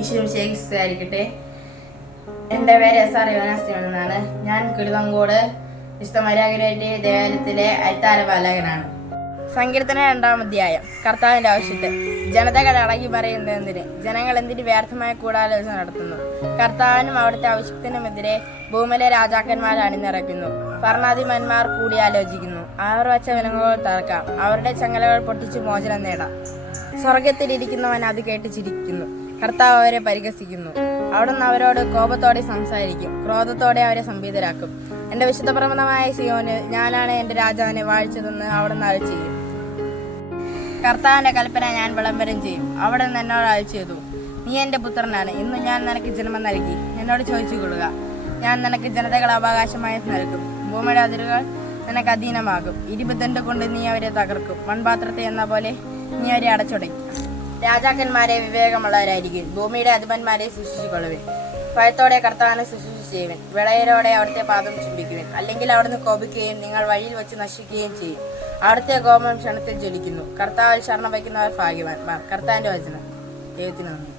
ഈശ്വരിക്കട്ടെ. എൻ്റെ പേര് SR യോനാസ് എന്നാണ്. ഞാൻ കുരുതങ്കോട് വിശുദ്ധ മരിയാഗ്രാറ്റി ദേവാലയത്തിലെ അൽത്താര പാലകനാണ്. സങ്കീർത്തനം 2-ാം അധ്യായം. കർത്താവിൻ്റെ ആവശ്യത്തെ. ജനതകൾ ഇളകി പറയുന്നതിന് ജനങ്ങൾ എന്തിന് വ്യർത്ഥമായ ഗൂഢാലോചന നടത്തുന്നു. കർത്താവിനും അവിടുത്തെ ആവശ്യത്തിനുമെതിരെ ഭൂമിയിലെ രാജാക്കന്മാർ അണിനിറയ്ക്കുന്നു. ഭരണാധിപന്മാർ കൂടിയാലോചിക്കുന്നു. അവർ വച്ച വിലങ്ങുകൾ തകർക്കാം, അവരുടെ ചങ്ങലകൾ പൊട്ടിച്ച് മോചനം നേടാം. സ്വർഗത്തിലിരിക്കുന്നവൻ അത് കേട്ട് ചിരിക്കുന്നു. കർത്താവ് അവരെ പരിഹസിക്കുന്നു. അവിടുന്ന് അവരോട് കോപത്തോടെ സംസാരിക്കും, ക്രോധത്തോടെ അവരെ സംഭീതരാക്കും. എൻ്റെ വിശുദ്ധ പർവ്വതമായ സിയോനിൽ ഞാനാണ് എൻ്റെ രാജാവിനെ വാഴിച്ചതെന്ന് അവിടുന്ന് അരുളി ചെയ്യും. കർത്താവിൻ്റെ കൽപ്പന ഞാൻ വിളംബരം ചെയ്യും. അവിടുന്ന് എന്നോട് അരുളി ചെയ്തു, നീ എൻ്റെ പുത്രനാണ്, ഇന്ന് ഞാൻ നിനക്ക് ജന്മം നൽകി. എന്നോട് ചോദിച്ചു കൊള്ളുക, ഞാൻ നിനക്ക് ജനതകൾ അവകാശമായി നൽകും. ഭൂമിയുടെ അതിരുകൾ നിനക്ക് അധീനമാകും. ഇരുപുദണ്ഡ് കൊണ്ട് നീ അവരെ തകർക്കും, മൺപാത്രത്തെ എന്ന പോലെ നീ അവരെ അടച്ചുടയ്ക്കും. രാജാക്കന്മാരെ വിവേകമുള്ളവരായിരിക്കും, ഭൂമിയുടെ അധിപന്മാരെ സൂക്ഷിച്ചുകൊള്ളുവിൻ. ഭയത്തോടെ കർത്താവിനെ ശുശ്രൂഷ ചെയ്യുവിൻ, വിളയരോടെ അവിടുത്തെ പാദം ചുംബിക്കുവിൻ. അല്ലെങ്കിൽ അവിടുന്ന് കോപിക്കുകയും നിങ്ങൾ വഴിയിൽ വെച്ച് നശിക്കുകയും ചെയ്യും. അവിടുത്തെ കോപം ക്ഷണത്തിൽ ജ്വലിക്കുന്നു. കർത്താവിൽ ശരണം വയ്ക്കുന്നവർ ഭാഗ്യവാന്മാർ. കർത്താവിൻ്റെ വചനം. ദൈവത്തിന് നന്ദി.